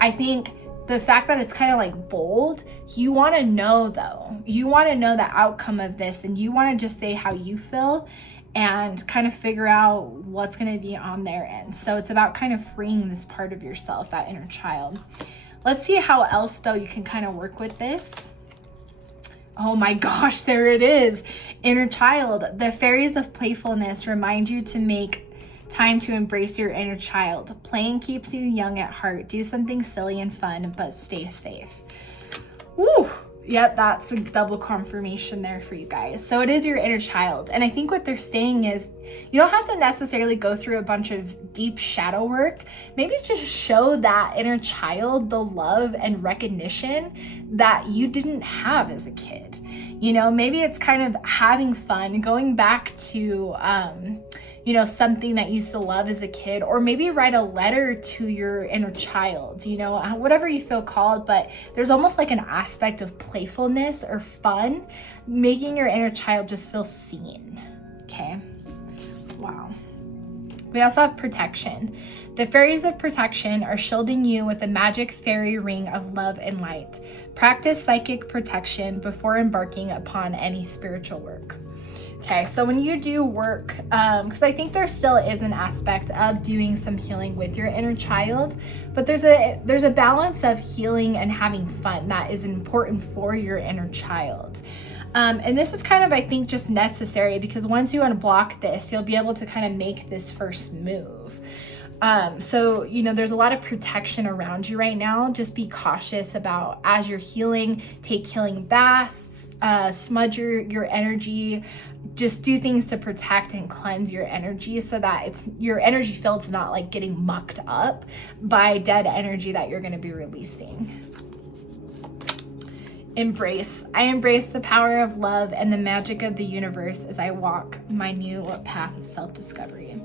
I think the fact that it's kind of like bold, you want to know though, you want to know the outcome of this, and you want to just say how you feel and kind of figure out what's going to be on their end. So it's about kind of freeing this part of yourself, that inner child. Let's see how else though you can kind of work with this. Oh my gosh, there it is. Inner child. The fairies of playfulness remind you to make time to embrace your inner child. Playing keeps you young at heart. Do something silly and fun, but stay safe. Woo! Yep, that's a double confirmation there for you guys. So it is your inner child. And I think what they're saying is you don't have to necessarily go through a bunch of deep shadow work. Maybe just show that inner child the love and recognition that you didn't have as a kid. You know, maybe it's kind of having fun, going back to, you know, something that you used to love as a kid, or maybe write a letter to your inner child, you know, whatever you feel called. But there's almost like an aspect of playfulness or fun, making your inner child just feel seen. Okay. Wow. We also have protection. The fairies of protection are shielding you with the magic fairy ring of love and light. Practice psychic protection before embarking upon any spiritual work. Okay, so when you do work, because I think there still is an aspect of doing some healing with your inner child, but there's a balance of healing and having fun that is important for your inner child. And this is kind of, I think, just necessary, because once you unblock this, you'll be able to kind of make this first move. So, you know, there's a lot of protection around you right now. Just be cautious about, as you're healing, take healing baths, smudge your energy, just do things to protect and cleanse your energy so that your energy field's not like getting mucked up by dead energy that you're going to be releasing. Embrace. I embrace the power of love and the magic of the universe as I walk my new path of self-discovery.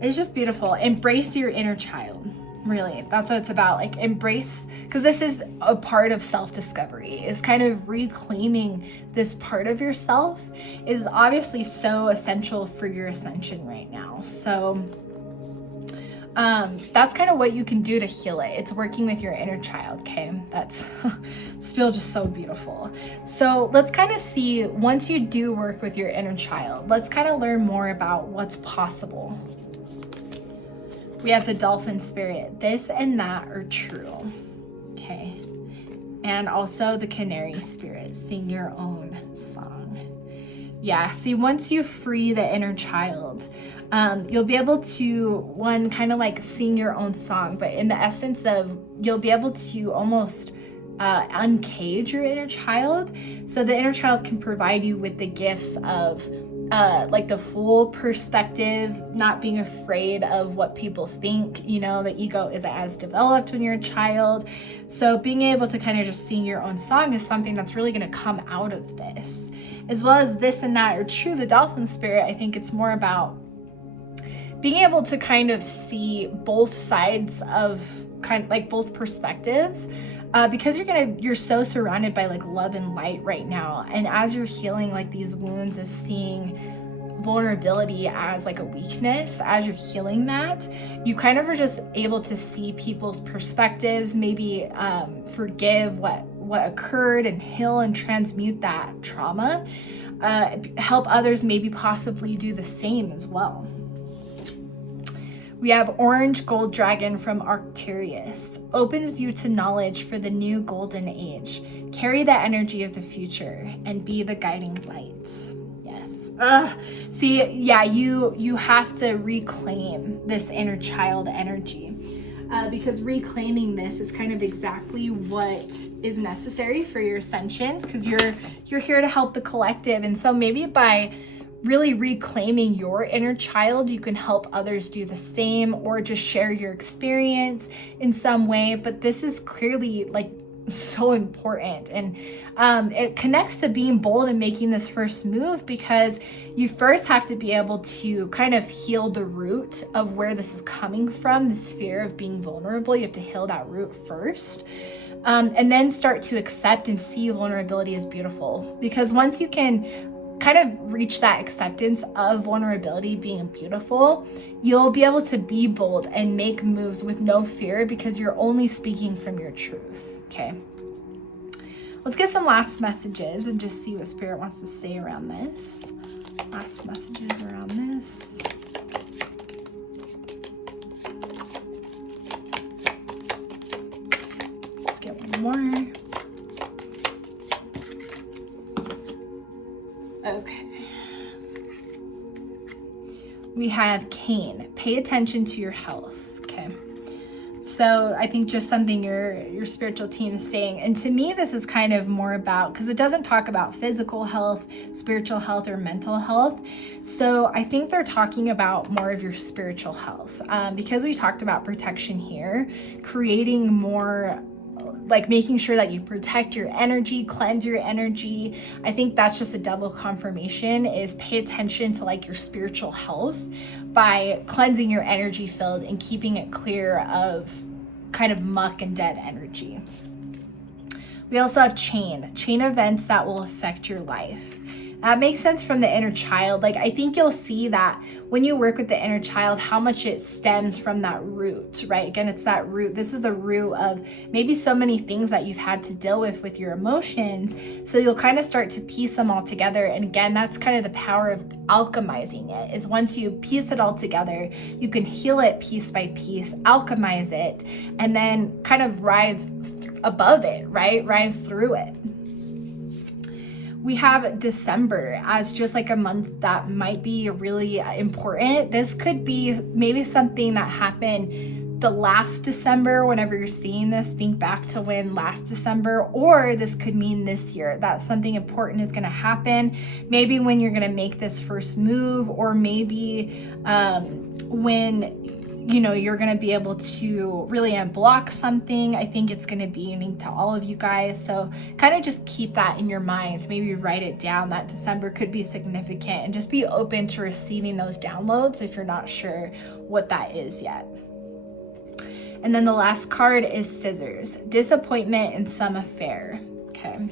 It's just beautiful. Embrace your inner child. Really, that's what it's about. Like, embrace, because this is a part of self-discovery, is kind of reclaiming this part of yourself is obviously so essential for your ascension right now. So that's kind of what you can do to heal it. It's working with your inner child. Okay, that's still just so beautiful. So let's kind of see, once you do work with your inner child, let's kind of learn more about what's possible. We have the dolphin spirit. This and that are true. Okay. And also the canary spirit. Sing your own song. Yeah. See, once you free the inner child, you'll be able to, one, kind of like sing your own song, but in the essence of, you'll be able to almost uncage your inner child. So the inner child can provide you with the gifts of like the full perspective, not being afraid of what people think. You know, the ego isn't as developed when you're a child. So being able to kind of just sing your own song is something that's really going to come out of this. As well as this and that are true, the dolphin spirit, I think it's more about being able to kind of see both sides of kind of like both perspectives. Because you're so surrounded by like love and light right now. And as you're healing like these wounds of seeing vulnerability as like a weakness, as you're healing that, you kind of are just able to see people's perspectives, maybe forgive what occurred and heal and transmute that trauma, help others maybe possibly do the same as well. We have Orange Gold Dragon from Arcturus. Opens you to knowledge for the new golden age. Carry the energy of the future and be the guiding light. Yes. See, yeah, you have to reclaim this inner child energy. Because reclaiming this is kind of exactly what is necessary for your ascension, because you're here to help the collective. And so maybe by really reclaiming your inner child, you can help others do the same, or just share your experience in some way. But this is clearly like so important, and it connects to being bold and making this first move, because you first have to be able to kind of heal the root of where this is coming from, this fear of being vulnerable. You have to heal that root first. And then start to accept and see vulnerability as beautiful, because once you can kind of reach that acceptance of vulnerability being beautiful, you'll be able to be bold and make moves with no fear, because you're only speaking from your truth. Okay, let's get some last messages and just see what Spirit wants to say around this. Last messages around this. Let's get one more. Okay. We have Cain. Pay attention to your health. Okay. So I think just something your spiritual team is saying. And to me, this is kind of more about, because it doesn't talk about physical health, spiritual health, or mental health. So I think they're talking about more of your spiritual health. Because we talked about protection here, creating more, like making sure that you protect your energy, cleanse your energy. I think that's just a double confirmation, is pay attention to like your spiritual health by cleansing your energy field and keeping it clear of kind of muck and dead energy. We also have chain events that will affect your life. That makes sense from the inner child. Like, I think you'll see that when you work with the inner child, how much it stems from that root, right? Again, it's that root. This is the root of maybe so many things that you've had to deal with your emotions. So you'll kind of start to piece them all together. And again, that's kind of the power of alchemizing it, is once you piece it all together, you can heal it piece by piece, alchemize it, and then kind of rise above it, right? Rise through it. We have December as just like a month that might be really important. This could be maybe something that happened the last December. Whenever you're seeing this, think back to when last December, or this could mean this year that something important is going to happen. Maybe when you're going to make this first move, or maybe when you're going to be able to really unblock something. I think it's going to be unique to all of you guys. So kind of just keep that in your mind. Maybe write it down that December could be significant, and just be open to receiving those downloads if you're not sure what that is yet. And then the last card is Scissors, disappointment in some affair. Okay.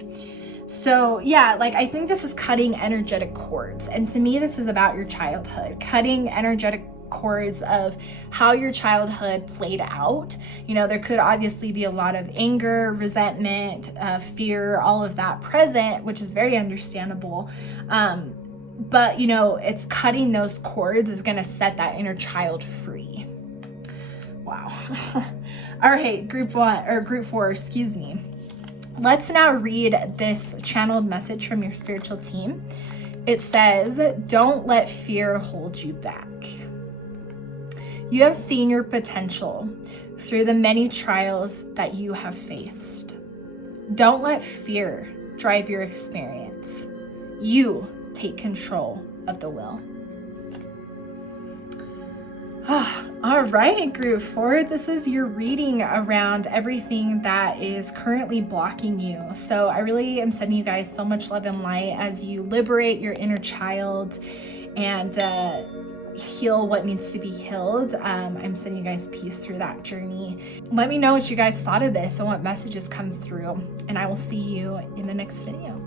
So yeah, like I think this is cutting energetic cords. And to me, this is about your childhood, cutting energetic cords of how your childhood played out. You know, there could obviously be a lot of anger, resentment, fear, all of that present, which is very understandable. But you know, it's cutting those cords is going to set that inner child free. Wow. All right, group 4, excuse me. Let's now read this channeled message from your spiritual team. It says, don't let fear hold you back. You have seen your potential through the many trials that you have faced. Don't let fear drive your experience. You take control of the will. All right, group 4, this is your reading around everything that is currently blocking you. So I really am sending you guys so much love and light as you liberate your inner child and heal what needs to be healed. I'm sending you guys peace through that journey. Let me know what you guys thought of this and what messages come through, and I will see you in the next video.